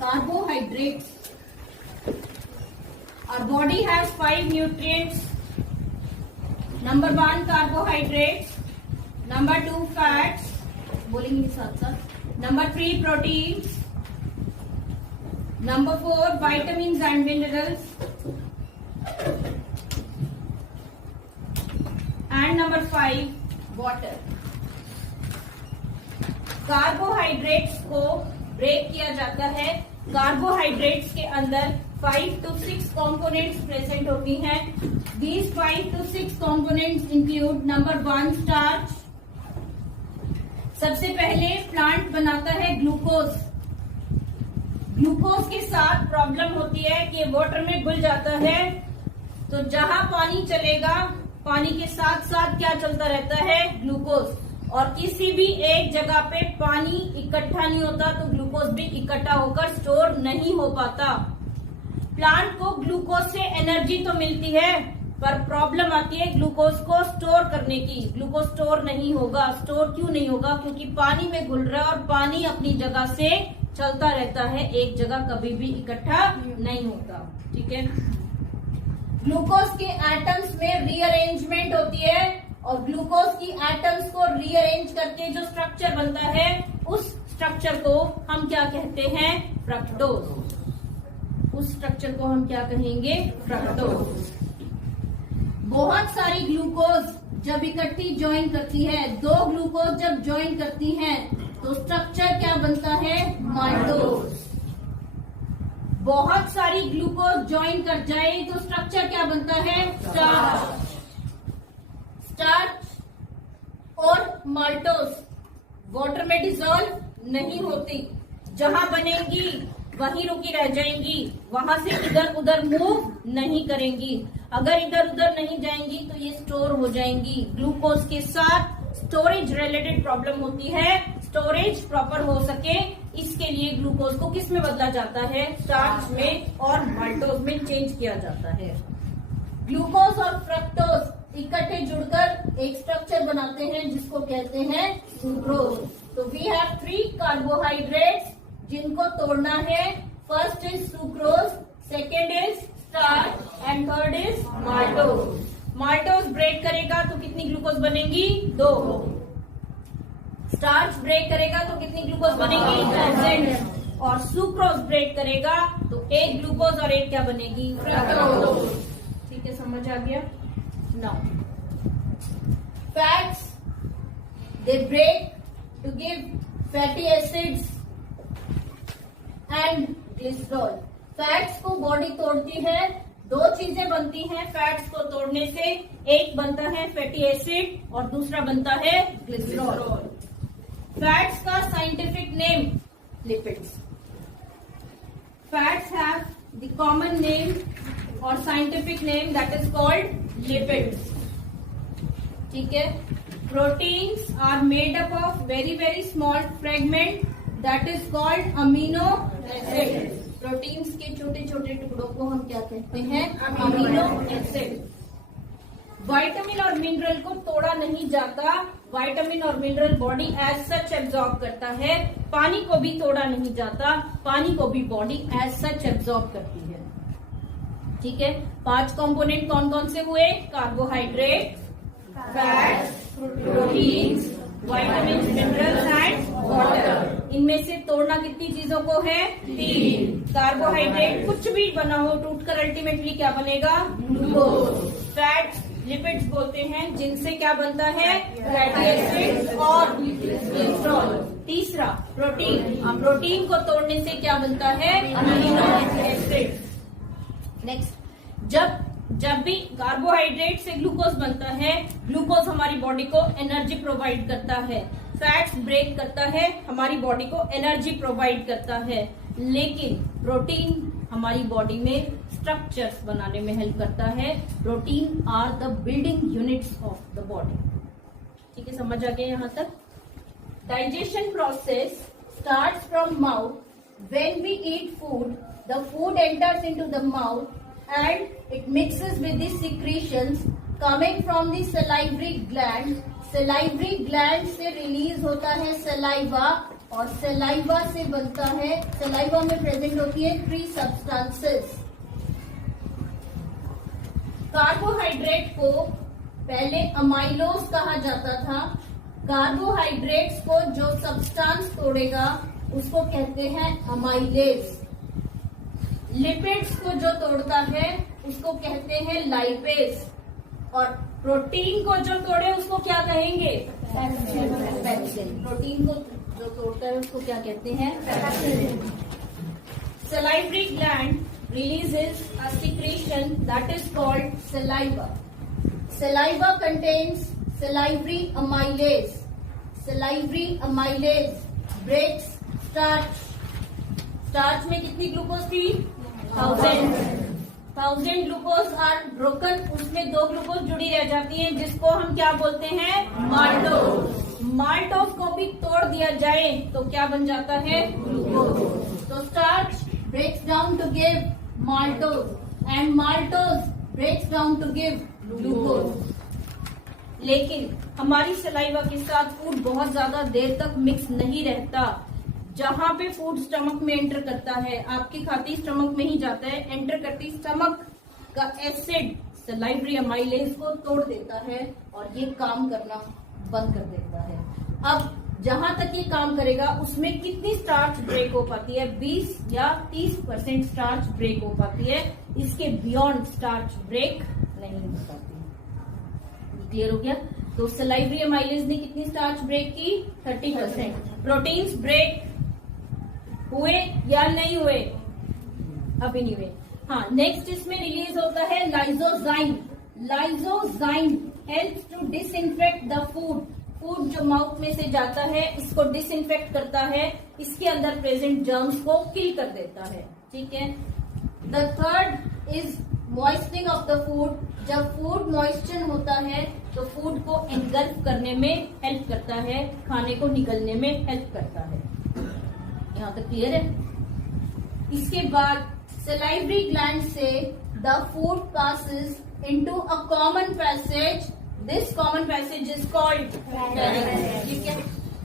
carbohydrates. Our body has 5 nutrients. Number 1 carbohydrates, number 2 fats, बोलेंगे साथ साथ, number 3 proteins, number 4 vitamins and minerals, and number 5 water. Carbohydrates को break किया जाता है. कार्बोहाइड्रेट्स के अंदर 5 to 6 components present होती हैं. These 5 to 6 components include number 1 starch. सबसे पहले प्लांट बनाता है ग्लूकोज. ग्लूकोज के साथ प्रॉब्लम होती है कि वाटर में घुल जाता है. तो जहां पानी चलेगा, पानी के साथ साथ क्या चलता रहता है? ग्लूकोज. और किसी भी एक जगह पे पानी इकट्ठा नहीं होता तो ग्लूकोज भी इकट्ठा होकर स्टोर नहीं हो पाता. प्लांट को ग्लूकोज से एनर्जी तो मिलती है, पर प्रॉब्लम आती है ग्लूकोज को स्टोर करने की. ग्लूकोज स्टोर नहीं होगा. स्टोर क्यों नहीं होगा? क्योंकि पानी में घुल रहा है और पानी अपनी जगह से चलता रहता है, एक जगह कभी भी इकट्ठा नहीं होता. ठीक है. ग्लूकोज के एटम्स में रीअरेंजमेंट होती है और ग्लूकोज की एटम्स को रीअरेंज करके जो स्ट्रक्चर बनता है, उस स्ट्रक्चर को हम क्या कहते हैं? फ्रक्टोज. उस स्ट्रक्चर को हम क्या कहेंगे? फ्रक्टोज. बहुत सारी ग्लूकोज जब इकट्ठी ज्वाइन करती है, 2 ग्लूकोज जब ज्वाइन करती हैं, तो स्ट्रक्चर क्या बनता है? माल्टोज. बहुत सारी ग्लूकोज ज्वाइन कर जाए तो स्ट्रक्चर क्या बनता है? स्टार्च. स्टार्च और माल्टोज वाटर में डिसॉल्व नहीं होती. जहां बनेंगी वहीं रुकी रह जाएंगी, वहां से इधर उधर मूव नहीं करेंगी. अगर इधर उधर नहीं जाएंगी तो ये स्टोर हो जाएंगी. ग्लूकोज के साथ स्टोरेज रिलेटेड प्रॉब्लम होती है. स्टोरेज प्रॉपर हो सके इसके लिए ग्लूकोज को किस में बदला जाता है? स्टार्च में और माल्टोज में चेंज किया जाता है. ग्लूकोज और फ्रक्टोज इकट्ठे जुड़कर एक स्ट्रक्चर बनाते हैं जिसको कहते हैं सुक्रोज. तो वी हैव 3 कार्बोहाइड्रेट्स जिनको तोड़ना है. First is sucrose, second is starch and third is maltose. Maltose break करेगा तो कितनी ग्लूकोज बनेगी? 2. स्टार्च ब्रेक करेगा तो कितनी ग्लूकोज बनेगी? 1000. और सुक्रोज ब्रेक करेगा तो 1 ग्लूकोज और 1 क्या बनेगी? फ्रक्टोज. ठीक है, समझ आ गया. Now, fats, they break to give fatty acids and glycerol. Fats को बॉडी तोड़ती है, 2 चीजें बनती हैं फैट्स को तोड़ने से. एक बनता है फैटी एसिड और दूसरा बनता है ग्लिसरॉल. फैट्स का scientific name lipids. Fats have the common name और scientific name that is called lipids. ठीक है. Proteins are made up of very very small fragment that is called amino acid. Proteins के छोटे छोटे टुकड़ों को हम क्या कहते हैं? Amino acid. विटामिन और मिनरल को तोड़ा नहीं जाता. विटामिन और mineral body as such absorb करता है. पानी को भी तोड़ा नहीं जाता. पानी को भी बॉडी एज सच एब्जॉर्ब करती है. ठीक है. 5 कंपोनेंट कौन कौन से हुए? Carbohydrate, fats, proteins, vitamins, minerals and water. इनमें से तोड़ना कितनी चीजों को है? 3. कार्बोहाइड्रेट कुछ भी बना हो टूटकर अल्टीमेटली क्या बनेगा? ग्लूकोज. फैट्स लिपिड्स बोलते हैं जिनसे क्या बनता है? फैटी एसिड और ग्लिसरॉल. तीसरा प्रोटीन. प्रोटीन को तोड़ने से क्या बनता है? Amino acid. नेक्स्ट, जब भी कार्बोहाइड्रेट से ग्लूकोज बनता है, ग्लूकोज हमारी बॉडी को एनर्जी प्रोवाइड करता है. फैट्स ब्रेक करता है, हमारी बॉडी को एनर्जी प्रोवाइड करता है. लेकिन प्रोटीन हमारी बॉडी में स्ट्रक्चर्स बनाने में हेल्प करता है. Protein are the building units of the body. ठीक है, समझ आ गया यहाँ तक. Digestion process starts from mouth. When we eat food, the food enters into the mouth and it mixes with the secretions coming from the salivary gland. salivary gland से release होता है saliva और सलाइवा से बनता है। Saliva में present होती है 3 सब्सटेंसेस। कार्बोहाइड्रेट को पहले अमाइलोज कहा जाता था। कार्बोहाइड्रेट्स को जो सब्सटेंस तोड़ेगा उसको कहते हैं अमाइलेज। लिपिड्स को जो तोड़ता है उसको कहते हैं लाइपेज। और प्रोटीन को जो तोड़े उसको क्या कहेंगे? पेप्सिन। प्रोटीन को जो तोड़ता है उसको क्या कहते हैं? Pepsin. Salivary gland releases a secretion that is called saliva. Saliva contains salivary amylase. Salivary amylase breaks starch. Starch में कितनी ग्लूकोज थी? 1000 ग्लूकोज आर ब्रोकन। उसमें 2 ग्लूकोज जुड़ी रह जाती हैं जिसको हम क्या बोलते हैं? माल्टोज। माल्टोज को भी तोड़ दिया जाए तो क्या बन जाता है? ग्लूकोज। तो starch breaks down to give maltose and maltose breaks down to give glucose. लेकिन हमारी सलाइवा के साथ फूड बहुत ज्यादा देर तक मिक्स नहीं रहता। जहां पे फूड स्टमक में एंटर करता है, आपकी खाती स्टमक में ही जाता है, एंटर करती स्टमक का एसिड सलाइवरी अमाइलेज को तोड़ देता है और ये काम करना बंद कर देता है। अब जहां तक ये काम करेगा उसमें कितनी स्टार्च ब्रेक हो पाती है? 20 या 30% स्टार्च ब्रेक हो पाती है। इसके बियॉन्ड स्टार्च ब्रेक नहीं हो पाती। क्लियर हो गया? तो सलाइवरी अमाइलेज ने कितनी स्टार्च ब्रेक की? 30%। प्रोटीन्स ब्रेक हुए या नहीं हुए? अभी नहीं हुए। हाँ, नेक्स्ट इसमें रिलीज होता है lysozyme. Lysozyme helps to disinfect the food. Food जो माउथ में से जाता है इसको डिसइंफेक्ट करता है, इसके अंदर प्रेजेंट जर्म्स को किल कर देता है। ठीक है। The third is moistening of the food. जब फूड मॉइस्चर होता है तो फूड को एनगल्फ करने में हेल्प करता है, खाने को निगलने में हेल्प करता है। यहाँ तक क्लियर है? इसके बाद सलाइवरी ग्लैंड से the food passes into a common passage. This common passage is called pharynx. ठीक है।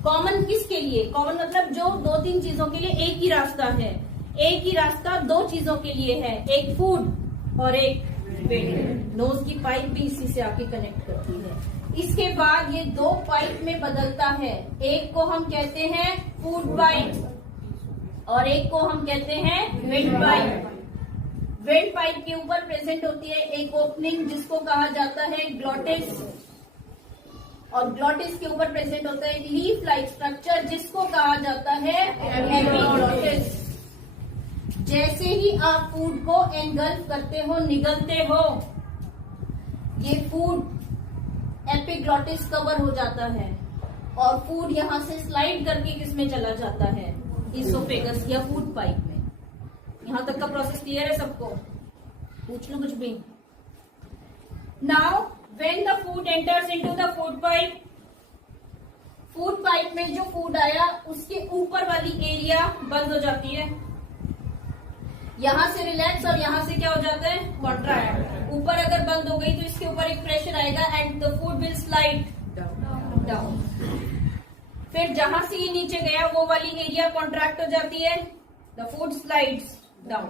कॉमन किसके लिए? कॉमन मतलब जो 2-3 चीजों के लिए एक ही रास्ता है। एक ही रास्ता 2 चीजों के लिए है, एक फूड और एक वेट। नोज की पाइप भी इसी से आके कनेक्ट करती है। इसके बाद ये 2 पाइप में बदलता है। एक को हम कहते हैं फूड पाइप और एक को हम कहते हैं वेट पाइप। वेट पाइप के ऊपर प्रेजेंट होती है एक ओपनिंग जिसको कहा जाता है ग्लॉटिस, और ग्लॉटिस के ऊपर प्रेजेंट होता है लीफ लाइक स्ट्रक्चर जिसको कहा जाता है एपिग्लॉटिस। जैसे ही आप फूड को एनगल्फ करते हो, निगलते हो, ये फूड एपिग्लॉटिस कवर हो जाता है और फूड यहां से स्लाइड करके किसमें चला जाता है? इसोफेगस या फूड पाइप में। यहां तक का प्रोसेस क्लियर है सबको? पूछ लो कुछ भी। Now when the food enters into the food pipe, food pipe में जो फूड आया उसके ऊपर वाली एरिया बंद हो जाती है। यहां से रिलैक्स और यहां से क्या हो जाता है? कॉन्ट्रैक्ट। ऊपर अगर बंद हो गई तो इसके ऊपर एक प्रेशर आएगा and the food will slide down. फिर जहां से ये नीचे गया वो वाली एरिया कॉन्ट्रैक्ट हो जाती है, द फूड स्लाइड्स डाउन।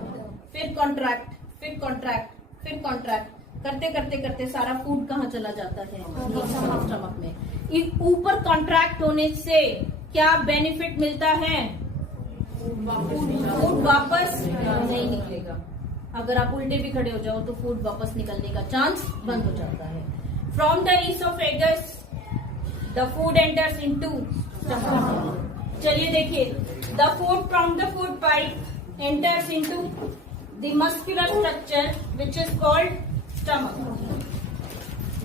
फिर कॉन्ट्रैक्ट, फिर कॉन्ट्रैक्ट, फिर कॉन्ट्रैक्ट करते करते करते सारा फूड कहाँ चला जाता है? स्टमक में। ऊपर कॉन्ट्रैक्ट होने से क्या बेनिफिट मिलता है? फूड वापस नहीं निकलेगा। अगर आप उल्टे भी खड़े हो जाओ तो फूड वापस निकलने का चांस बंद हो जाता है। From the oesophagus the food enters into stomach. चलिए देखिए, the food from the food pipe enters into the muscular structure which is called stomach.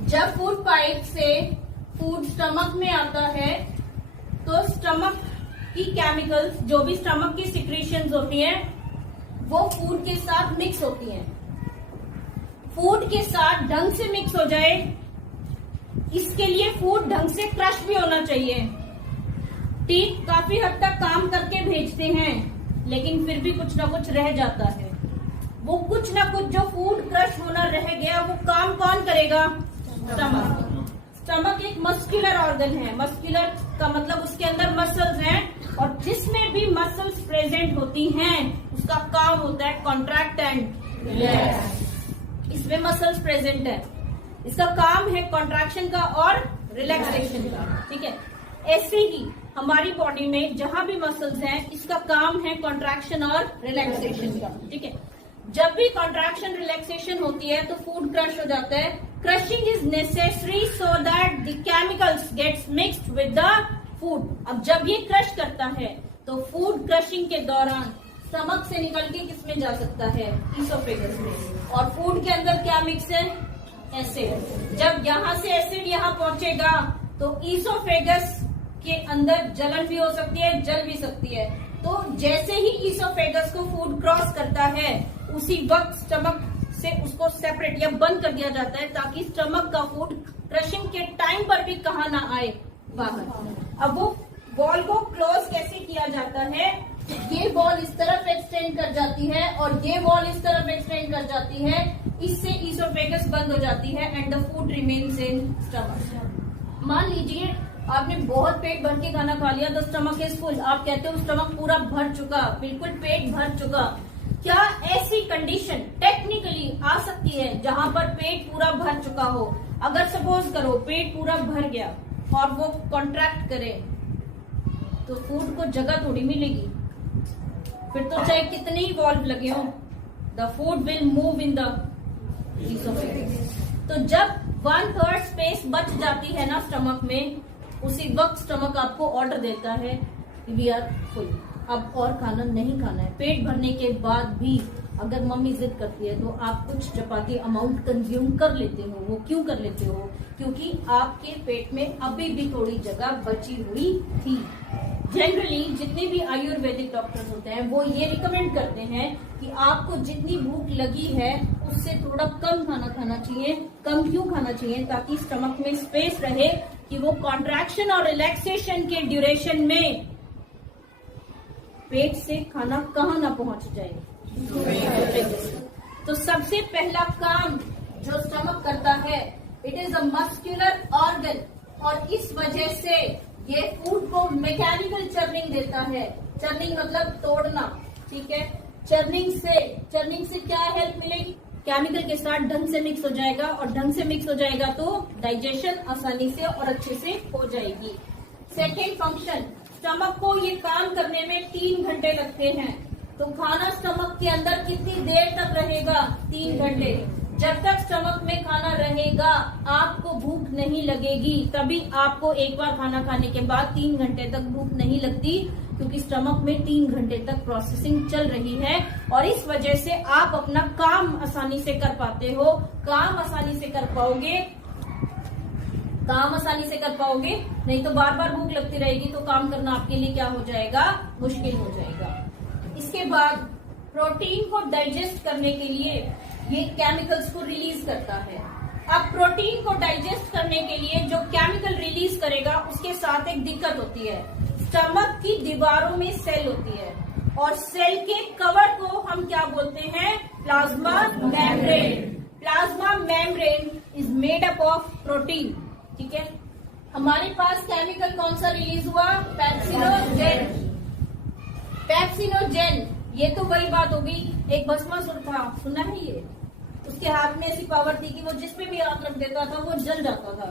जब फूड पाइप से फूड स्टमक में आता है तो स्टमक की केमिकल्स, जो भी स्टमक की सिक्रीशंस होती हैं, वो फूड के साथ मिक्स होती हैं। फूड के साथ ढंग से मिक्स हो जाए, इसके लिए फूड ढंग से क्रश भी होना चाहिए। टीथ काफी हद तक काम करके भेजते हैं, लेकिन फिर भी कुछ ना कुछ रह जाता है। वो कुछ ना कुछ जो फूड क्रश होना रह गया, वो काम कौन करेगा? स्टमक। स्टमक एक मस्कुलर ऑर्गन है। मस्कुलर का मतलब उसके अंदर मसल्स हैं और जिसमें भी मसल्स प्रेजेंट होती हैं उसका काम होता है कॉन्ट्रैक्ट एंड रिलैक्स। इसमें मसल्स प्रेजेंट है, इसका काम है कॉन्ट्रैक्शन का और रिलैक्सेशन का, ठीक है। ऐसे ही हमारी बॉडी में जहां भी मसल्स हैं इसका काम है कॉन्ट्रैक्शन और रिलैक्सेशन का, ठीक है। जब भी कॉन्ट्रैक्शन रिलैक्सेशन होती है तो फूड क्रश हो जाता है। Crushing is necessary so that the chemicals gets mixed with the food. अब जब ये क्रश करता है तो फूड क्रशिंग के दौरान स्टमक से निकल के किस में जा सकता है, ईसोफेगस में। और फूड के अंदर क्या मिक्स है, एसिड। जब यहाँ से एसिड यहाँ पहुंचेगा तो ईसोफेगस के अंदर जलन भी हो सकती है, जल भी सकती है। तो जैसे ही ईसोफेगस को फूड क्रॉस करता है उसी वक्त स्टमक से उसको सेपरेट या बंद कर दिया जाता है ताकि स्टमक का फूड क्रशिंग के टाइम पर भी कहाँ ना आए, बाहर। अब वो बॉल को क्लोज कैसे किया जाता है, ये बॉल इस तरफ एक्सटेंड कर जाती है और ये बॉल इस तरफ एक्सटेंड कर जाती है, इससे ईसोफेगस बंद हो जाती है and the food remains in stomach. मान लीजिए आपने बहुत पेट भर के खाना खा लिया, द स्टमक इज फुल, आप कहते हो स्टमक पूरा भर चुका, बिल्कुल पेट भर चुका। क्या ऐसी कंडीशन टेक्निकली आ सकती है जहां पर पेट पूरा भर चुका हो? अगर सपोज करो पेट पूरा भर गया और वो कॉन्ट्रैक्ट करे तो फूड को जगह थोड़ी मिलेगी, फिर तो चाहे कितने ही वॉल्व लगे हो, the food will move in the oesophagus. तो जब 1/3 स्पेस बच जाती है ना स्टमक में, उसी वक्त स्टमक आपको ऑर्डर देता है वी आर फुल, अब और खाना नहीं खाना है। पेट भरने के बाद भी अगर मम्मी जिद करती है तो आप कुछ चपाती अमाउंट कंज्यूम कर लेते हो। वो क्यों कर लेते हो? क्योंकि आपके पेट में अभी भी थोड़ी जगह बची हुई थी। जनरली जितने भी आयुर्वेदिक डॉक्टर्स होते हैं वो ये रिकमेंड करते हैं कि आपको जितनी भूख लगी है उससे थोड़ा कम खाना खाना चाहिए। कम क्यों खाना चाहिए? ताकि स्टमक में स्पेस रहे कि वो कॉन्ट्रैक्शन और रिलैक्सेशन के ड्यूरेशन में पेट से खाना कहाँ ना पहुंच जाए। तो सबसे पहला काम जो स्टमक करता है, it is a muscular organ, और इस वजह से ये फूड को मैकेनिकल चर्निंग देता है। चर्निंग मतलब तोड़ना, ठीक है। चर्निंग से क्या हेल्प मिलेगी? केमिकल के साथ ढंग से मिक्स हो जाएगा, और ढंग से मिक्स हो जाएगा तो डाइजेशन आसानी से और अच्छे से हो जाएगी। सेकेंड फंक्शन, स्टमक को ये काम करने में 3 घंटे लगते हैं। तो खाना स्टमक के अंदर कितनी देर तक रहेगा? 3 घंटे। जब तक स्टमक में खाना रहेगा आपको भूख नहीं लगेगी। तभी आपको एक बार खाना खाने के बाद 3 घंटे तक भूख नहीं लगती, क्योंकि स्टमक में 3 घंटे तक प्रोसेसिंग चल रही है, और इस वजह से आप अपना काम आसानी से कर पाते हो। काम आसानी से कर पाओगे, नहीं तो बार बार भूख लगती रहेगी तो काम करना आपके लिए क्या हो जाएगा? मुश्किल हो जाएगा। इसके बाद प्रोटीन को डाइजेस्ट करने के लिए ये केमिकल्स को रिलीज करता है। अब प्रोटीन को डाइजेस्ट करने के लिए जो केमिकल रिलीज करेगा उसके साथ एक दिक्कत होती है। स्टमक की दीवारों में सेल होती है, और सेल के कवर को हम क्या बोलते हैं? Plasma membrane. Plasma membrane is made up of protein, ठीक है। हमारे पास केमिकल कौन सा रिलीज हुआ? पेप्सिनोजेन। ये तो वही बात हो गई, एक भस्मासुर था, सुना है ये? उसके हाथ में ऐसी पावर थी कि वो जिस पे भी हाथ रख देता था वो जल जाता था।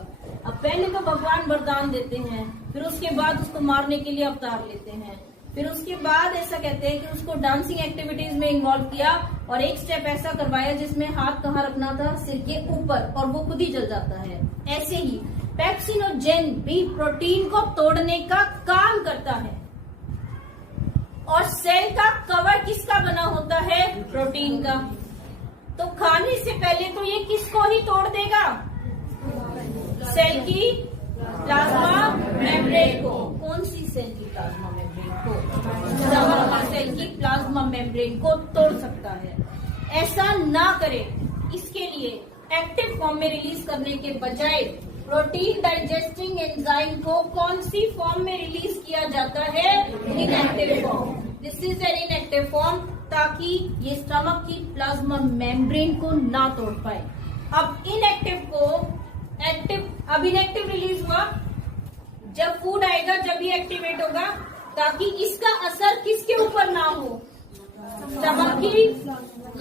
अब पहले तो भगवान वरदान देते हैं, फिर उसके बाद उसको मारने के लिए अवतार लेते हैं, फिर उसके बाद ऐसा कहते हैं कि उसको डांसिंग एक्टिविटीज में इन्वॉल्व किया और एक स्टेप ऐसा करवाया जिसमें हाथ कहाँ रखना था? सिर के ऊपर, और वो खुद ही जल जाता है। ऐसे ही पेप्सिनोजेन भी प्रोटीन को तोड़ने का काम करता है। और सेल का कवर किसका बना होता है? प्रोटीन का। तो खाने से पहले तो ये किसको ही तोड़ देगा? सेल की प्लाज्मा मेम्ब्रेन को। कौन सी सेल की प्लाज्मा मेम्ब्रेन को? सेल की प्लाज्मा मेम्ब्रेन को तोड़ सकता है। ऐसा ना करे, इसके लिए एक्टिव फॉर्म में रिलीज करने के बजाय प्रोटीन डाइजेस्टिंग एंजाइम को कौन सी फॉर्म में रिलीज किया जाता है? Inactive form. This is an inactive form, ताकि ये स्टमक की प्लाज्मा मेम्ब्रेन को ना तोड़ पाए। अब इनएक्टिव को एक्टिव, अब इनएक्टिव रिलीज हुआ, जब फूड आएगा जब ये एक्टिवेट होगा, ताकि इसका असर किसके ऊपर ना हो, स्टमक की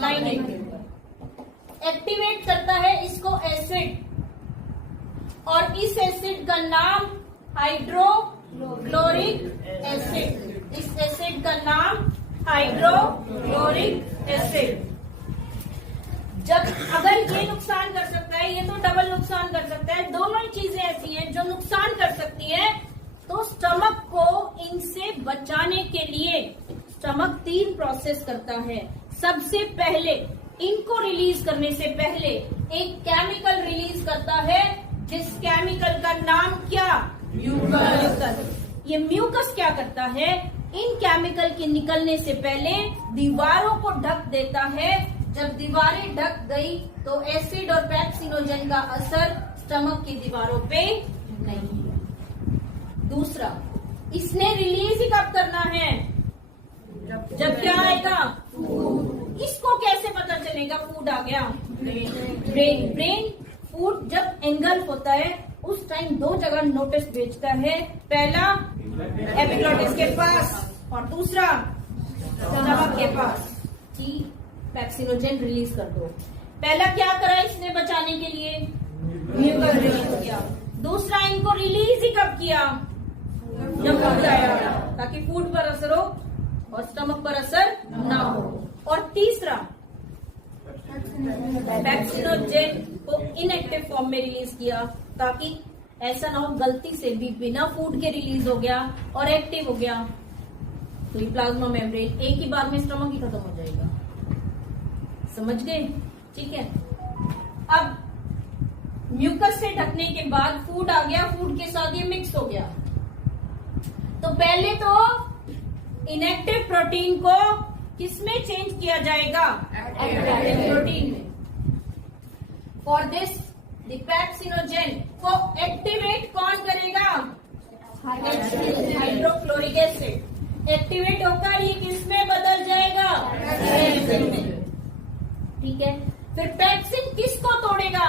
लाइनिंग के ऊपर। एक्टिवेट करता है इसको एसिड, और इस एसिड का नाम हाइड्रोक्लोरिक एसिड। इस एसिड का नाम हाइड्रोक्लोरिक एसिड। जब अगर ये नुकसान कर सकता है, ये तो डबल नुकसान कर सकता है, दोनों ही चीजें ऐसी हैं जो नुकसान कर सकती है, तो स्टमक को इनसे बचाने के लिए स्टमक 3 प्रोसेस करता है। सबसे पहले इनको रिलीज करने से पहले एक केमिकल रिलीज करता है, जिस केमिकल का नाम क्या, म्यूकस। ये म्यूकस क्या करता है, इन केमिकल के निकलने से पहले दीवारों को ढक देता है। जब दीवारें ढक गई तो एसिड और पेप्सिनोजेन का असर स्टमक की दीवारों पे नहीं है। दूसरा, इसने रिलीज ही कब करना है, जब क्या आएगा, फूड। इसको कैसे पता चलेगा फूड आ गया, ब्रेन फूड जब एंगल्फ होता है उस टाइम 2 जगह नोटिस भेजता है। पहला एपिग्लॉटिस के पास और दूसरा स्टमक के पास कि पेप्सिनोजेन रिलीज कर दो। पहला क्या करा इसने बचाने के लिए, म्यूकस रिलीज किया। दूसरा, इनको रिलीज ही कब किया, जब फूड आया, ताकि फूड पर असर हो और स्टमक पर असर ना हो। और तीसरा, पेप्सिनोजेन को इनएक्टिव फॉर्म में रिलीज किया, ताकि ऐसा ना हो गलती से भी बिना फूड के रिलीज हो गया और एक्टिव हो गया तो ये प्लाज्मा मेम्ब्रेन एक ही बार में स्टमक ही खत्म हो जाएगा। समझ गए, ठीक है। अब म्यूकस से ढकने के बाद फूड आ गया, फूड के साथ ये मिक्स हो गया। तो पहले तो इनएक्टिव प्रोटीन को किसमें चेंज किया जाएगा, एक्टिव प्रोटीन में। फॉर दिस द पेप्सिनोजेन को एक्टिवेट कौन करेगा, हाइड्रोक्लोरिक एसिड। एक्टिवेट होकर ये किसमें बदल जाएगा, ठीक है। फिर पेप्सिन किसको तोड़ेगा,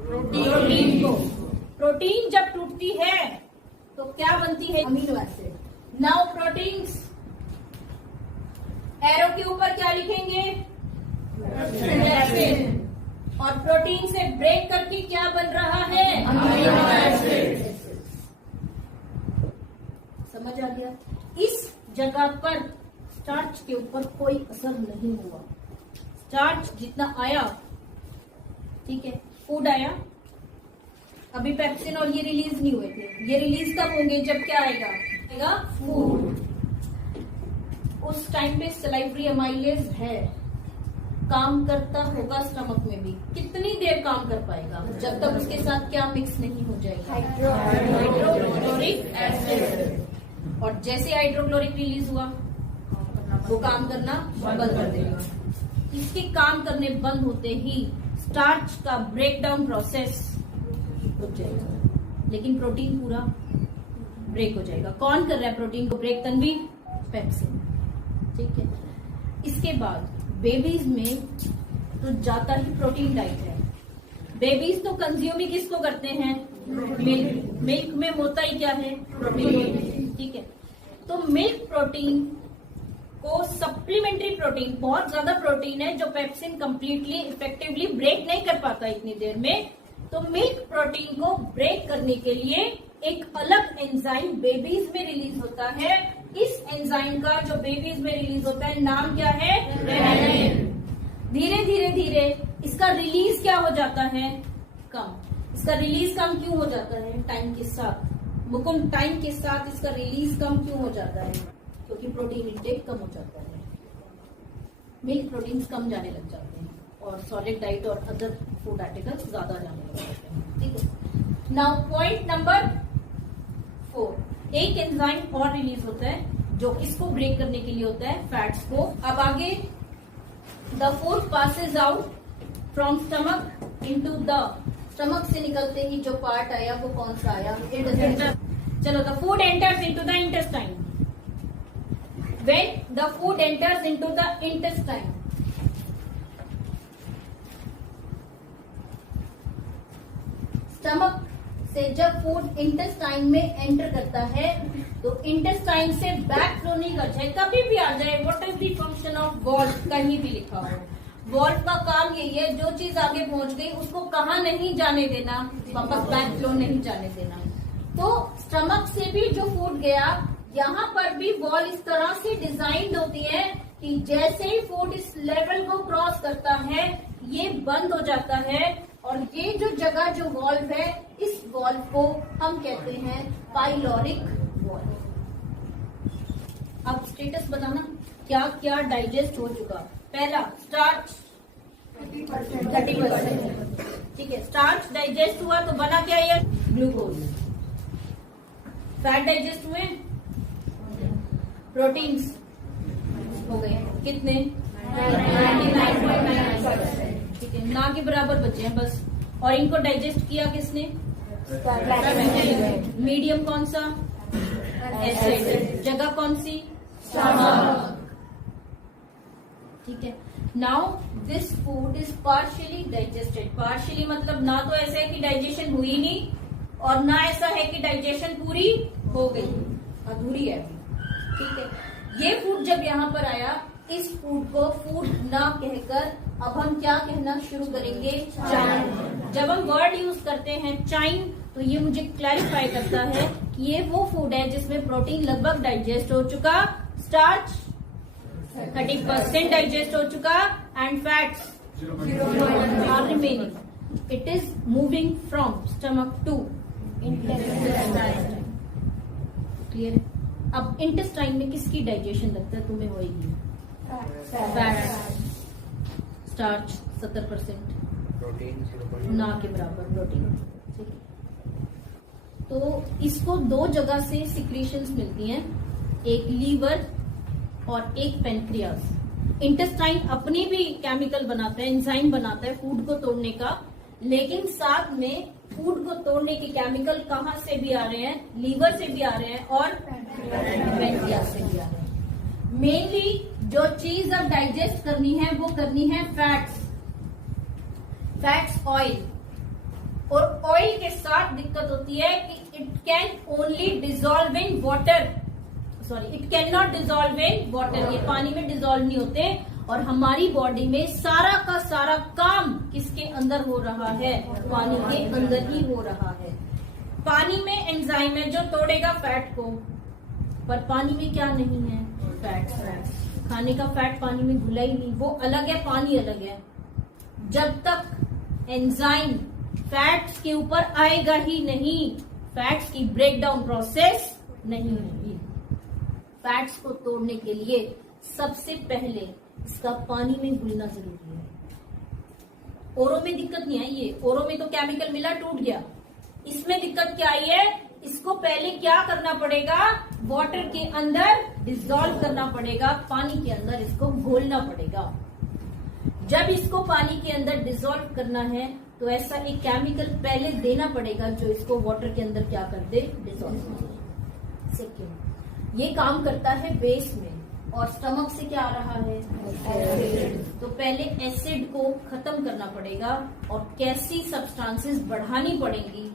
प्रोटीन को। प्रोटीन जब टूटती है तो क्या बनती है, amino acid. Now proteins, arrow के ऊपर क्या लिखेंगे, पेप्सिन। और प्रोटीन से ब्रेक करके क्या बन रहा है, अमीनो एसिड। समझ आ गया। इस जगह पर स्टार्च के ऊपर कोई असर नहीं हुआ। स्टार्च जितना आया, ठीक है, फूड आया, अभी पेप्सिन और ये रिलीज नहीं हुए थे। ये रिलीज कब होंगे, जब क्या आएगा, फूड। उस टाइम पे सलाइवरी अमाइलेज है, काम करता होगा स्टमक में भी। कितनी देर काम कर पाएगा, जब तक उसके साथ क्या मिक्स नहीं हो जाएगा, हाइड्रोक्लोरिक एसिड। और जैसे हाइड्रोक्लोरिक रिलीज हुआ वो काम करना बंद कर देगा। इसके काम करने बंद होते ही स्टार्च का ब्रेक डाउन प्रोसेस रुक जाएगा, लेकिन प्रोटीन पूरा ब्रेक हो जाएगा। कौन कर रहा है प्रोटीन को ब्रेक, तन्वी, पेप्सिन, ठीक है। इसके बाद बेबीज में तो जाता ही प्रोटीन डाइट है। बेबीज तो कंज्यूम ही किसको करते हैं, मिल्क। मिल्क में होता ही क्या है, प्रोटीन, ठीक है। तो मिल्क प्रोटीन को सप्लीमेंट्री प्रोटीन, बहुत ज्यादा प्रोटीन है जो पेप्सिन कंप्लीटली इफेक्टिवली ब्रेक नहीं कर पाता इतनी देर में। तो मिल्क प्रोटीन को ब्रेक करने के लिए एक अलग एंजाइम बेबीज में रिलीज होता है। इस एंजाइम का जो बेबीज में रिलीज होता है नाम क्या है, रेनिन। धीरे धीरे धीरे इसका रिलीज क्या हो जाता है, कम। इसका रिलीज कम क्यों हो जाता है, टाइम के साथ, मुकुम टाइम के साथ इसका रिलीज कम क्यों हो जाता है, क्योंकि प्रोटीन इंटेक कम हो जाता है, मिल्क प्रोटीन्स कम जाने लग जाते हैं और सॉलिड डाइट और अदर फूड आर्टिकल्स ज्यादा जाने लग जाते हैं, ठीक है। नाउ पॉइंट नंबर 4, एक एंजाइम और रिलीज होता है जो किसको ब्रेक करने के लिए होता है, फैट्स को। अब आगे the food passes out from stomach into the, stomach से निकलते ही जो पार्ट आया वो कौन सा आया, चलो, the food enters into the intestine. When the food enters into the intestine, stomach से जब फूड इंटेस्टाइन में एंटर करता है तो इंटेस्टाइन से बैक फ्लो नहीं कर जाए, कभी भी आ जाए, what is the function of valve, कहीं भी लिखा हो, वॉल्व का काम यही है, जो चीज आगे पहुंच गई उसको कहाँ नहीं जाने देना, वापस बैक फ्लो नहीं जाने देना। तो स्टमक से भी जो फूड गया, यहाँ पर भी वॉल इस तरह से डिजाइन्ड होती है कि जैसे ही फूड इस लेवल को क्रॉस करता है ये बंद हो जाता है, और ये जो जगह जो वॉल्व है, इस वॉल्व को हम कहते हैं पाइलोरिक वॉल्व। अब स्टेटस बताना क्या क्या डाइजेस्ट हो चुका। पहला स्टार्च 30%, ठीक है, स्टार्च डाइजेस्ट हुआ तो बना क्या ये, ग्लूकोज। फैट डाइजेस्ट हुए, प्रोटीन्स हो गए कितने, 99.9%, ठीक है, ना के बराबर बचे हैं बस। और इनको डाइजेस्ट किया किसने, मीडियम कौन सा, एसिड, जगह कौन सी, स्टमक, ठीक है। Now this food is partially digested, partially मतलब ना तो ऐसा है कि डाइजेशन हुई नहीं, और ना ऐसा है कि डाइजेशन पूरी हो गई, अधूरी है अभी, ठीक है। ये फूड जब यहाँ पर आया, इस फूड को फूड ना कहकर अब हम क्या कहना शुरू करेंगे, चाइन। जब हम वर्ड यूज करते हैं चाइन, तो ये मुझे क्लैरिफाई करता है कि ये वो फूड है जिसमें प्रोटीन लगभग डाइजेस्ट हो चुका, स्टार्च 30% डाइजेस्ट हो चुका, and fats are remaining. It is moving from stomach to intestine, clear है। अब इंटेस्टाइन में किसकी डाइजेशन लगता है तुम्हें होगी, फैट, स्टार्च 70%, प्रोटीन ना के बराबर प्रोटीन, ठीक है। तो इसको दो जगह से सिक्रीशंस मिलती हैं, एक लीवर और एक पेनक्रियास। इंटेस्टाइन अपनी भी केमिकल बनाता है, एंजाइम बनाता है फूड को तोड़ने का, लेकिन साथ में फूड को तोड़ने के केमिकल कहाँ से भी आ रहे हैं, लीवर से भी आ रहे हैं और पेनक्रियास से भी आ रहे हैं। मेनली जो चीज अब डाइजेस्ट करनी है वो करनी है फैट्स, फैट्स ऑयल, और ऑयल के साथ दिक्कत होती है कि it can only dissolve in water, sorry it can not dissolve in water, ये पानी में डिजोल्व नहीं होते, और हमारी बॉडी में सारा का सारा काम किसके अंदर हो रहा है, पानी के अंदर ही हो रहा है। पानी में एंजाइम है जो तोड़ेगा फैट को, पर पानी में क्या नहीं है, फैट। खाने का फैट पानी में घुला ही नहीं, वो अलग है, पानी अलग है। जब तक एंजाइम फैट्स के ऊपर आएगा ही नहीं, फैट्स की ब्रेकडाउन प्रोसेस नहीं होगी। फैट्स को तोड़ने के लिए सबसे पहले इसका पानी में घुलना जरूरी है। ओरो में दिक्कत नहीं आई है, ओरो में तो केमिकल मिला टूट गया, इसमें दिक्कत क्या आई है, इसको पहले क्या करना पड़ेगा, वाटर के अंदर डिसॉल्व करना पड़ेगा, पानी के अंदर इसको घोलना पड़ेगा। जब इसको पानी के अंदर डिसॉल्व करना है तो ऐसा एक केमिकल पहले देना पड़ेगा जो इसको वाटर के अंदर क्या कर दे, डिसॉल्व कर दे। सेकेंड, ये काम करता है बेस में, और स्टमक से क्या आ रहा है, एसिड। तो पहले एसिड को खत्म करना पड़ेगा, और कैसी सब्सटेंसेस बढ़ानी पड़ेंगी,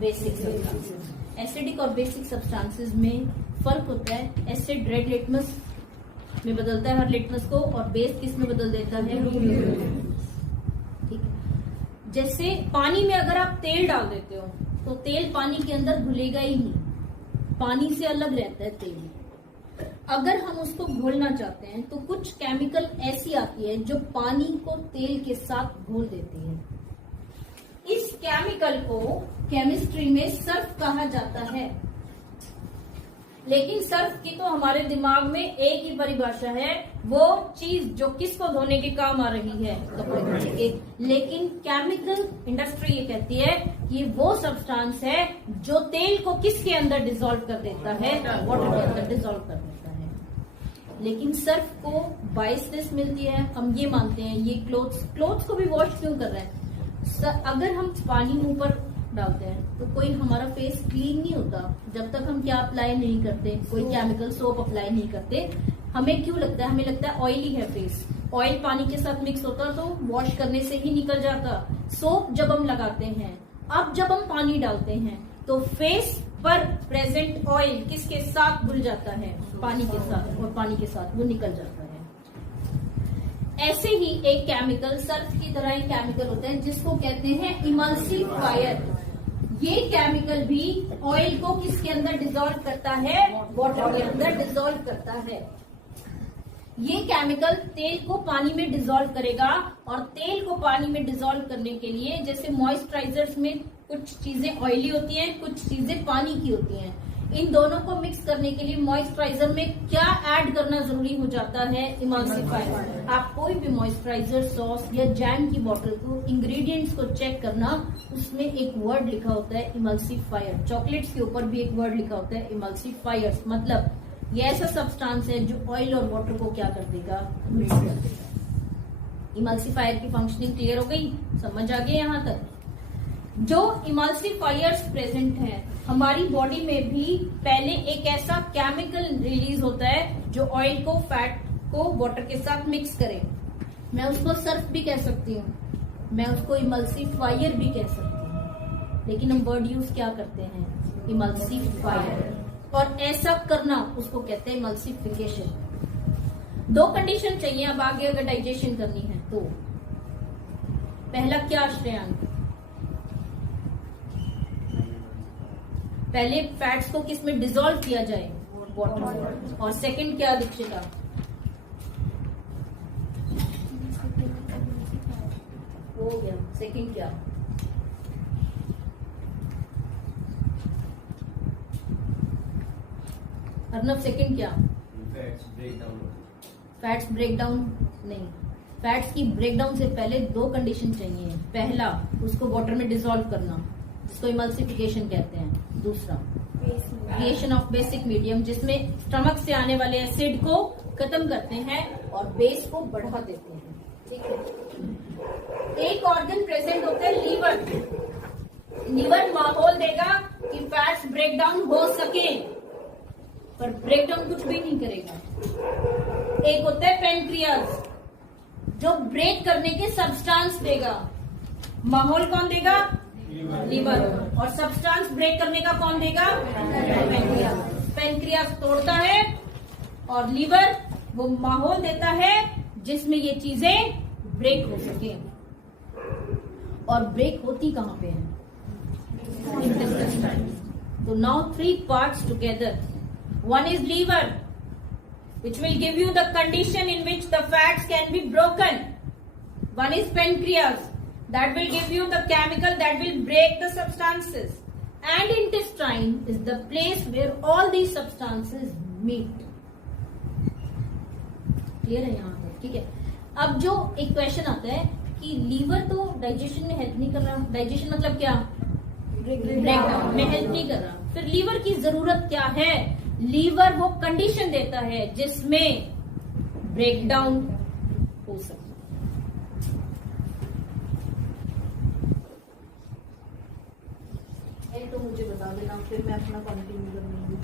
बेसिक सब्सटेंसेस। एसिडिक और बेसिक सब्सटेंसेस में फर्क होता है, एसिड रेड लिटमस में बदलता है हर लिटमस को, और बेस किस में बदल देता है, ठीक है। जैसे पानी में अगर आप तेल डाल देते हो तो तेल पानी के अंदर घुलेगा ही नहीं, पानी से अलग रहता है तेल। अगर हम उसको घोलना चाहते हैं तो कुछ केमिकल ऐसी आती है जो पानी को तेल के साथ घोल देती है। इस केमिकल को केमिस्ट्री में सर्फ कहा जाता है, लेकिन सर्फ की तो हमारे दिमाग में एक ही परिभाषा है, वो चीज जो किसको धोने के काम आ रही है, कपड़े धोने के। लेकिन केमिकल इंडस्ट्री ये कहती है कि वो सब्सटेंस है जो तेल को किसके अंदर डिसॉल्व कर देता है, वाटर के अंदर डिसॉल्व कर देता है। लेकिन सर्फ को बाइसनेस मिलती है, हम ये मानते हैं ये क्लोथ्स को भी वॉश क्यों कर रहे हैं। अगर हम पानी मुंह पर डालते हैं तो कोई हमारा फेस क्लीन नहीं होता जब तक हम क्या अप्लाई नहीं करते, कोई केमिकल सोप अप्लाई नहीं करते। हमें क्यों लगता है, हमें लगता है ऑयली है फेस, ऑयल पानी के साथ मिक्स होता तो वॉश करने से ही निकल जाता। सोप जब हम लगाते हैं, अब जब हम पानी डालते हैं तो फेस पर प्रेजेंट ऑयल किसके साथ घुल जाता है, पानी के साथ, और पानी के साथ वो निकल जाता है। ऐसे ही एक केमिकल, सर्फ की तरह एक केमिकल होता है जिसको कहते हैं इमल्सिफायर। ये केमिकल भी ऑयल को किसके अंदर डिसॉल्व करता है, वाटर के अंदर डिसॉल्व करता है। ये केमिकल तेल को पानी में डिसॉल्व करेगा, और तेल को पानी में डिसॉल्व करने के लिए, जैसे मॉइस्चराइजर्स में कुछ चीजें ऑयली होती हैं, कुछ चीजें पानी की होती हैं, इन दोनों को मिक्स करने के लिए मॉइस्चराइजर में क्या ऐड करना जरूरी हो जाता है, इमल्सिफायर। आप कोई भी मॉइस्चराइजर, सॉस या जैम की बोतल को, इंग्रेडिएंट्स को चेक करना, उसमें एक वर्ड लिखा होता है इमल्सिफायर। चॉकलेट्स के ऊपर भी एक वर्ड लिखा होता है इमल्सिफायर्स, मतलब ये ऐसा सब्सटेंस है जो ऑयल और वाटर को क्या कर देगा, मिक्स कर देगा। इमल्सिफायर की फंक्शनिंग क्लियर हो गई, समझ आ गई यहाँ तक। जो इमल्सिफायर्स प्रेजेंट हैं हमारी बॉडी में भी, पहले एक ऐसा केमिकल रिलीज होता है जो ऑयल को, फैट को वाटर के साथ मिक्स करे। मैं उसको सर्फ भी कह सकती हूँ, मैं उसको इमल्सिफायर भी कह सकती हूँ, लेकिन हम वर्ड यूज क्या करते हैं, इमल्सिफायर। और ऐसा करना उसको कहते हैं इमल्सिफिकेशन। दो कंडीशन चाहिए अब आगे अगर डाइजेशन करनी है तो। पहला क्या श्रेयांक, पहले फैट्स को किस में डिसॉल्व किया जाए, वाटर। और सेकंड क्या दीक्षिता, हो गया सेकंड क्या, अर्नब सेकंड क्या, फैट्स ब्रेकडाउन नहीं, फैट्स की ब्रेकडाउन से पहले दो कंडीशन चाहिए। पहला उसको वाटर में डिसॉल्व करना, जिसको इमल्सिफिकेशन कहते हैं। दूसरा क्रिएशन ऑफ बेसिक मीडियम, जिसमें स्टमक से आने वाले एसिड को खत्म करते हैं और बेस को बढ़ा देते हैं। ठीक है। एक ऑर्गन प्रेजेंट होता है लीवर। लीवर माहौल देगा कि फैट्स ब्रेकडाउन हो सके, पर ब्रेकडाउन कुछ भी नहीं करेगा। एक होता है पेनक्रियाज, जो ब्रेक करने के सब्सटेंस देगा। माहौल कौन देगा, लीवर। और सब्सटेंस ब्रेक करने का कौन देगा, पेनक्रियाज। पेनक्रियाज तोड़ता है और लीवर वो माहौल देता है जिसमें ये चीजें ब्रेक हो सके। और ब्रेक होती कहां पे है, इंटेस्टाइन। तो now 3 parts together. One is liver, which will give you the condition in which the fats can be broken. One is pancreas, that will give you the chemical that will break the substances. And intestine is the place where all these substances meet. Clear है यहाँ पे, ठीक है। अब जो एक question आता है कि लीवर तो डाइजेशन में हेल्प नहीं कर रहा, डाइजेशन मतलब क्या, ब्रेकडाउन में हेल्प नहीं कर रहा, फिर लीवर की जरूरत क्या है। लीवर वो कंडीशन देता है जिसमें ब्रेकडाउन हो सके। तो मुझे बता देना, फिर मैं अपना कंटिन्यू कर लूंगी।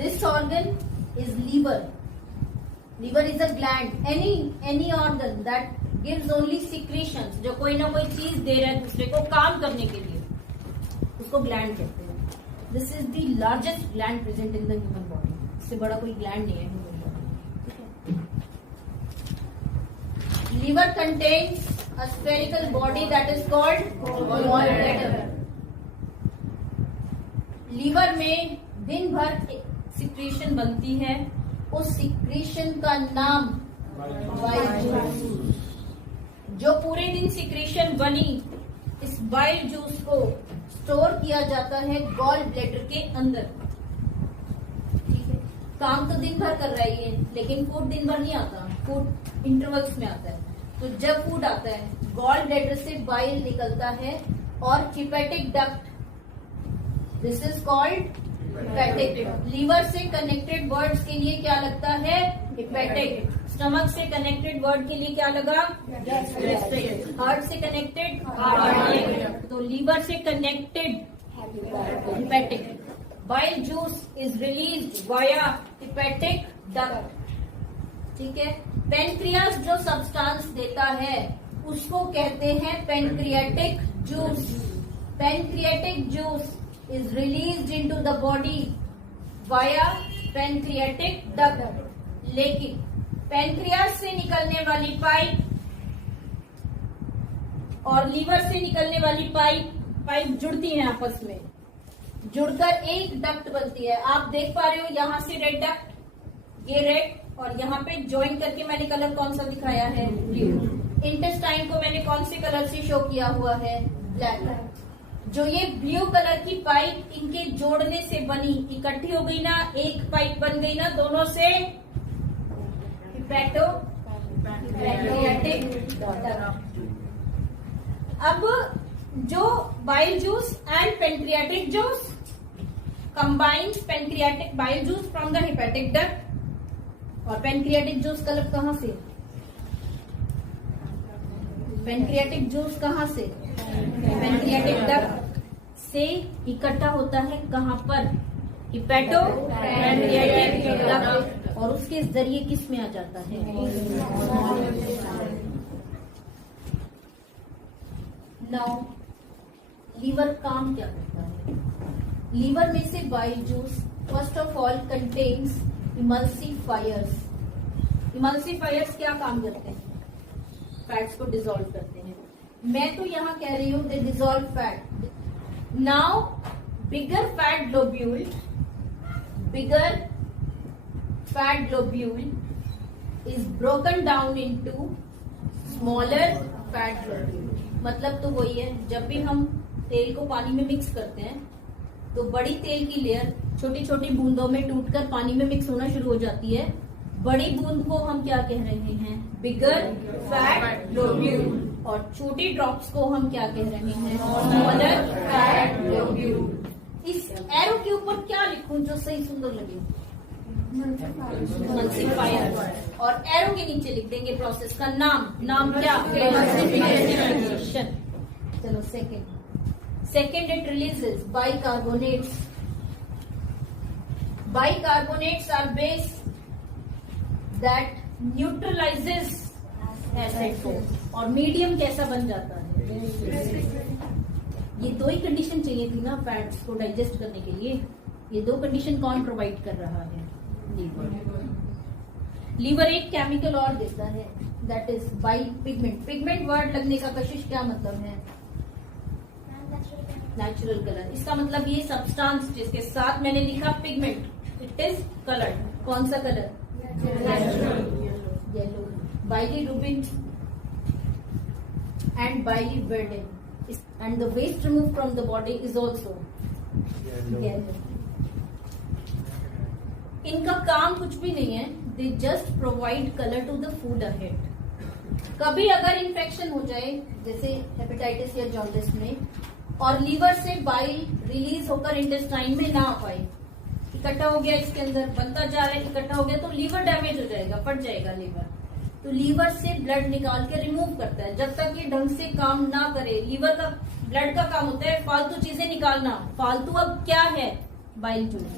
This organ is liver. Liver is a gland. Any organ that gives only secretions, जो कोई ना कोई चीज दे रहा है दूसरे को काम करने के लिए, उसको ग्लैंड कहते हैं। This is the largest gland present in the human body. इससे बड़ा कोई ग्लैंड नहीं है human body. Liver contains a spherical body that is called gall bladder. Liver में दिन भर सिक्रीशन बनती है, उस सिक्रीशन का नाम बाइल जूस। जो पूरे दिन सिक्रीशन बनी, इस बाइल जूस को स्टोर किया जाता है गॉल ब्लैडर के अंदर। ठीक है, काम तो दिन भर कर रही है, लेकिन फूड दिन भर नहीं आता, फूड इंटरवल्स में आता है। तो जब फूड आता है, गॉल ब्लैडर से बाइल निकलता है और hepatic duct, this is called hepatic. Liver से कनेक्टेड वर्ड्स के लिए क्या लगता है, हिपैटिक। स्टमक से कनेक्टेड वर्ड के लिए क्या लगा, गैस्ट्रिक। हार्ट से कनेक्टेड, हार्ट। तो लीवर से connected hepatic. Bile juice is released via hepatic duct. ठीक है. पेनक्रियास जो सब्सटेंस देता है उसको कहते हैं pancreatic juice. Pancreatic juice is released into the body via pancreatic duct. लेकिन पेनक्रियास से निकलने वाली पाइप और लीवर से निकलने वाली पाइप जुड़ती हैं आपस में, जुड़कर एक डक्ट बनती है. आप देख पा रहे हो यहाँ से रेड डक्ट, ये रेड, और यहाँ पे ज्वाइन करके मैंने कलर कौन सा दिखाया है, ब्लू. इंटेस्टाइन को मैंने कौन से कलर से शो किया हुआ है, ब्लैक. जो ये ब्लू कलर की पाइप इनके जोड़ने से बनी, इकट्ठी हो गई ना, एक पाइप बन गई ना दोनों से, पेनक्रियाटिक डक्ट. अब जो bile juice and pancreatic juice combined pancreatic bile juice from the hepatic duct, और पेनक्रियाटिक जूस कलर कहां से, पेनक्रियाटिक जूस कहां से, पेनक्रियाटिक डक्ट से इकट्ठा होता है कहां पर, हिपैटो पेनक्रियाटिक डक्ट, और उसके जरिए किस में आ जाता है, नाउ लीवर काम क्या करता है. लीवर में से bile juice first of all contains emulsifiers. Emulsifiers क्या काम करते हैं, फैट्स को डिसॉल्व करते हैं. मैं तो यहाँ कह रही हूँ they dissolve fat. Now bigger fat globule is broken down into smaller fat globule. मतलब तो वही है, जब भी हम तेल को पानी में मिक्स करते हैं तो बड़ी तेल की लेयर छोटी छोटी बूंदों में टूटकर पानी में मिक्स होना शुरू हो जाती है. बड़ी बूंद को हम क्या कह रहे हैं, बिगर फैट ग्लोब्यूल, और छोटी ड्रॉप्स को हम क्या कह रहे हैं, स्मॉलर फैट ग्लोब्यूल. इस एरो के ऊपर क्या लिखूं जो सही सुंदर लगे, इमल्सिफायर, और एरो के नीचे लिख देंगे प्रोसेस का नाम क्या, इमल्सिफिकेशन. चलो second it releases bicarbonates. Bicarbonates are base that neutralizes acid को, और मीडियम कैसा बन जाता है, ये दो ही कंडीशन चाहिए थी ना फैट्स को डाइजेस्ट करने के लिए. ये दो कंडीशन कौन प्रोवाइड कर रहा है, लीवर एक केमिकल और देता है, that is bile pigment. Pigment word लगने का कशिश क्या मतलब है, नेचुरल कलर. इसका मतलब ये सब्सटेंस जिसके साथ मैंने लिखा पिगमेंट, इट इज कलर. कौन सा colour, yellow. Bilirubin and biliverdin, and the waste remove from the body is also yellow. इनका काम कुछ भी नहीं है, they just provide colour to the food ahead. कभी अगर इन्फेक्शन हो जाए जैसे हेपेटाइटिस या जॉन्डिस में, और लीवर से बाइल रिलीज होकर इंटेस्टाइन में ना आ पाए, इकट्ठा हो गया इसके अंदर, बनता जा रहा है, इकट्ठा हो गया तो लीवर डैमेज हो जाएगा, फट जाएगा लीवर. तो लीवर से ब्लड निकाल के रिमूव करता है. जब तक ये ढंग से काम ना करे, लीवर का ब्लड का काम होता है फालतू चीजें निकालना. फालतू अब क्या है, बाइल जूस.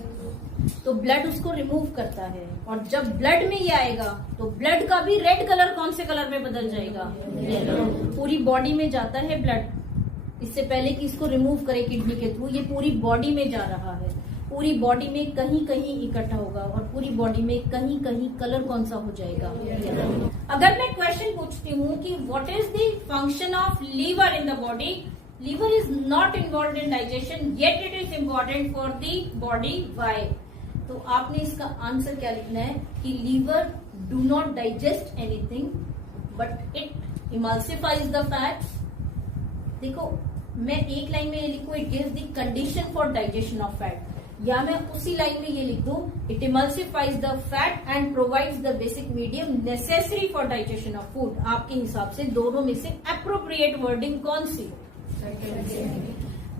तो ब्लड उसको रिमूव करता है, और जब ब्लड में ये आएगा तो ब्लड का भी रेड कलर कौन से कलर में बदल जाएगा, येलो. पूरी बॉडी में जाता है ब्लड, इससे पहले कि इसको रिमूव करे किडनी के थ्रू, ये पूरी बॉडी में जा रहा है. पूरी बॉडी में कहीं कहीं इकट्ठा होगा, और पूरी बॉडी में कहीं कहीं कलर कौन सा हो जाएगा, येलो. अगर मैं क्वेश्चन पूछती हूँ कि what is the function of liver in the body, liver is not involve in digestion, yet it is important for the body. Why? तो आपने इसका आंसर क्या लिखना है कि liver do not digest anything but it emulsifies the fats. देखो मैं एक लाइन में ये लिखूं, it gives the condition for digestion of fat, या मैं उसी लाइन में ये लिख दूं, it emulsifies the fat and provides the basic medium necessary for digestion of food. आपके हिसाब से दोनों में से अप्रोप्रिएट वर्डिंग कौन सी?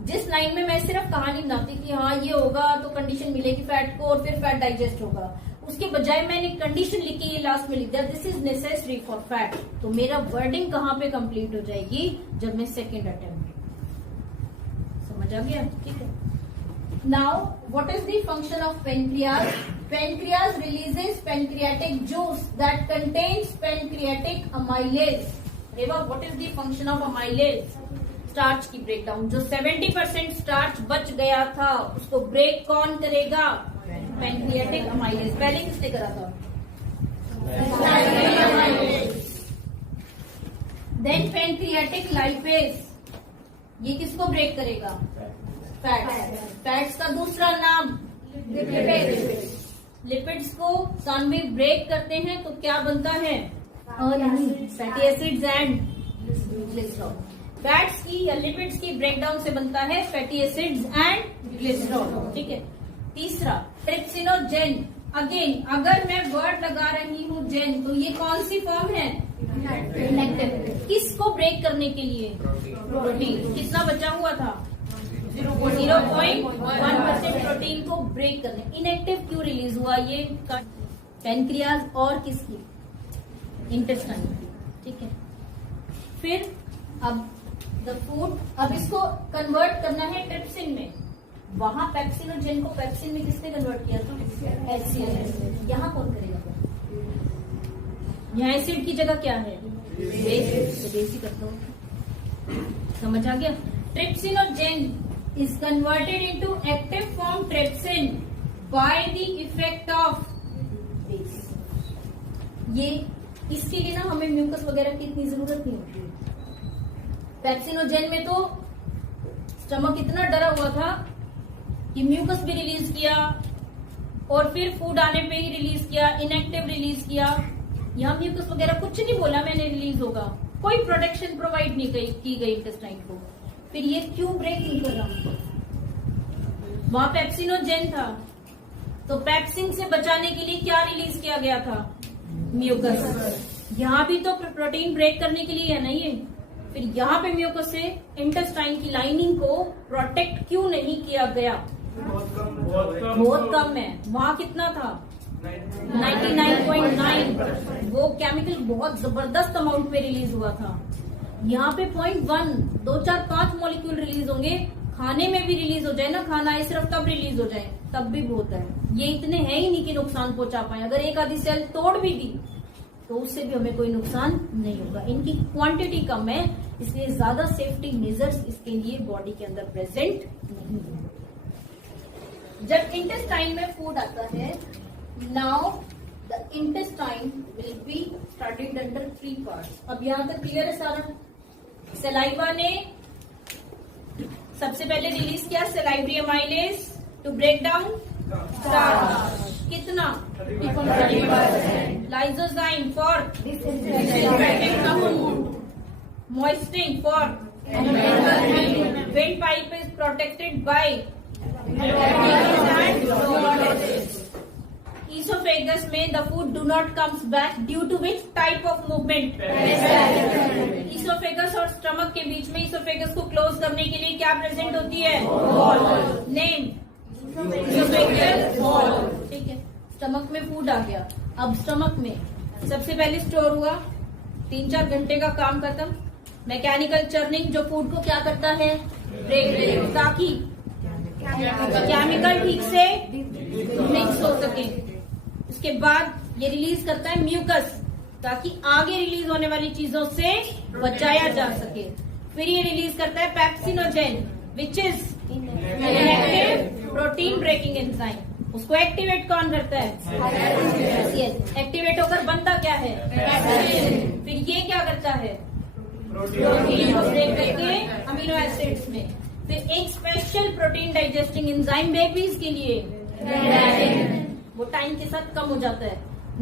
जिस लाइन में मैं सिर्फ कहानी बनाती कि हाँ ये होगा तो कंडीशन मिलेगी फैट को और फिर फैट डाइजेस्ट होगा, उसके बजाय मैंने कंडीशन लिखी, ये लास्ट में लिख दिया this is necessary for fat. तो मेरा वर्डिंग कहाँ पे कंप्लीट हो जाएगी? जब मैं सेकेंड अटेम्प्ट. समझ आ गया? ठीक है. Now, what is the function of pancreas? Pancreas releases pancreatic juice that contains pancreatic amylase. Reva, what is the function of amylase? Starch की ब्रेकडाउन. जो 70% स्टार्च बच गया था उसको ब्रेक कौन करेगा? Pancreatic amylase. पहले किसने करा था? Then pancreatic lipase. ये किसको ब्रेक करेगा? फैट्स. फैट्स का दूसरा नाम लिपिड्स को सन में ब्रेक करते हैं तो क्या बनता है? Fatty acids and glycerol. Fats की या लिपिड्स की ब्रेकडाउन से बनता है फैटी एसिड्स एंड ग्लिसरॉल. ठीक है. तीसरा ट्रिप्सिनोजेन. अगेन अगर मैं वर्ड लगा रही हूँ जेन तो ये कौन सी फॉर्म है? इनएक्टिव. किसको ब्रेक करने के लिए? प्रोटीन. कितना बचा हुआ था? 0.1% प्रोटीन को ब्रेक करने. इनएक्टिव क्यों रिलीज हुआ? ये पैनक्रियाज और किसकी? इंटेस्टाइन. ठीक है. फिर अब द फूड, अब इसको कन्वर्ट करना है ट्रिप्सिन में. वहां पेप्सिनोजेन को पेप्सिन में किसने कन्वर्ट किया था? HCl. यहाँ कौन करेगा? यहाँ एसिड की जगह क्या है? बेस. बेस ही करता हूँ. समझ आ गया? Trypsinogen is converted into active form trypsin by the effect of base. ये इसके लिए ना हमें म्यूकस वगैरह की इतनी जरूरत नहीं होती. पेप्सिनोजेन में तो स्टमक इतना डरा हुआ था कि म्यूकस भी रिलीज किया और फिर फूड आने पे ही रिलीज किया, इनएक्टिव रिलीज किया. यहाँ म्यूकस वगैरह कुछ नहीं बोला मैंने रिलीज होगा. कोई प्रोटेक्शन प्रोवाइड नहीं की गई इंटेस्टाइन को. फिर ये क्यों ब्रेक नहीं कर रहा? वहां पेप्सिनोजेन था तो पेप्सिन से बचाने के लिए क्या रिलीज किया गया था? म्यूकस. यहाँ भी तो प्रोटीन ब्रेक करने के लिए है नहीं है. फिर यहाँ पे म्यूकस से इंटेस्टाइन की लाइनिंग को प्रोटेक्ट क्यों नहीं किया गया? बहुत कम है. वहां कितना था? 99.9. वो केमिकल बहुत जबरदस्त अमाउंट में रिलीज हुआ था. यहाँ पे 0.1, 2, 4, 5 मॉलिक्यूल रिलीज होंगे. खाने में भी रिलीज हो जाए ना, खाना है सिर्फ तब रिलीज हो जाए तब भी बहुत है. ये इतने हैं ही नहीं कि नुकसान पहुंचा पाए. अगर एक आधी सेल तोड़ भी दी तो उससे भी हमें कोई नुकसान नहीं होगा. इनकी क्वांटिटी कम है इसलिए ज्यादा सेफ्टी मेजर्स इसके लिए बॉडी के अंदर प्रेजेंट नहीं है. जब इंटेस्टाइन में फूड आता है, now the intestine will be started under 3 parts. अब यहाँ तक क्लियर है सारा? सलाइवा ने सबसे पहले रिलीज किया salivary amylase to break down starch. कितना? 30%. Lysozyme for moistening for windpipe is protected by esophagus में the food do not comes back due to which type of movement? esophagus और stomach के बीच में esophagus को close करने के लिए क्या प्रेजेंट होती है? Name esophageal wall. ठीक है. स्टमक में फूड आ गया. अब स्टमक में सबसे पहले स्टोर हुआ, 3-4 घंटे का काम खत्म. मैकेनिकल चर्निंग जो फूड को क्या करता है? ब्रेक देगा ताकि केमिकल ठीक से मिक्स हो सके. उसके बाद ये रिलीज करता है म्यूकस ताकि आगे रिलीज होने वाली चीजों से बचाया जा सके. फिर ये रिलीज करता है pepsinogen which is inactive protein breaking enzyme. उसको एक्टिवेट कौन करता है? एक्टिवेट होकर बनता क्या है? फिर ये क्या करता है? प्रोटीन को ब्रेक करके अमीनो एसिड्स में. फिर एक special protein digesting enzyme babies के लिए वो टाइम के साथ कम हो जाता है.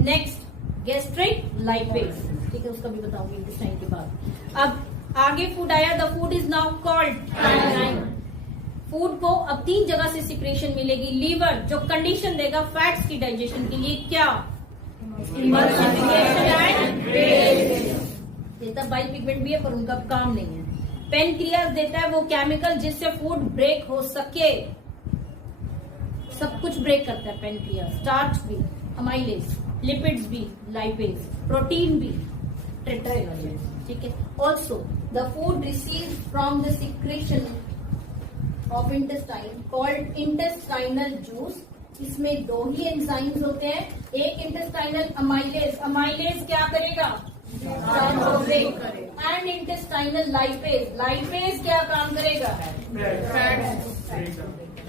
Next gastric lipase. ठीक है, उसका भी बताऊंगी इंटेस्टाइन के बाद. अब आगे फूड आया. The food is now called. Food को अब 3 जगह से सिक्रेशन मिलेगी. लीवर जो कंडीशन देगा फैट्स की डाइजेशन के लिए क्या? देता बाइपिगमेंट भी है पर उनका काम नहीं है. पेनक्रियास देता है वो केमिकल जिससे फूड ब्रेक हो सके. सब कुछ ब्रेक करता है पेनक्रियास. स्टार्च भी, अमाइलेज, लिपिड्स भी, लाइपेज, प्रोटीन भी, टेट्राएनर्जेस. ठीक है. Also the food receive from the secretion of intestine called intestinal juice. इसमें दो ही एंजाइम्स होते हैं, एक इंटेस्टाइनल अमाइलेज, अमाइलेज क्या करेगा, एंड इंटेस्टाइनल लाइपेज, लाइपेज क्या काम करेगा,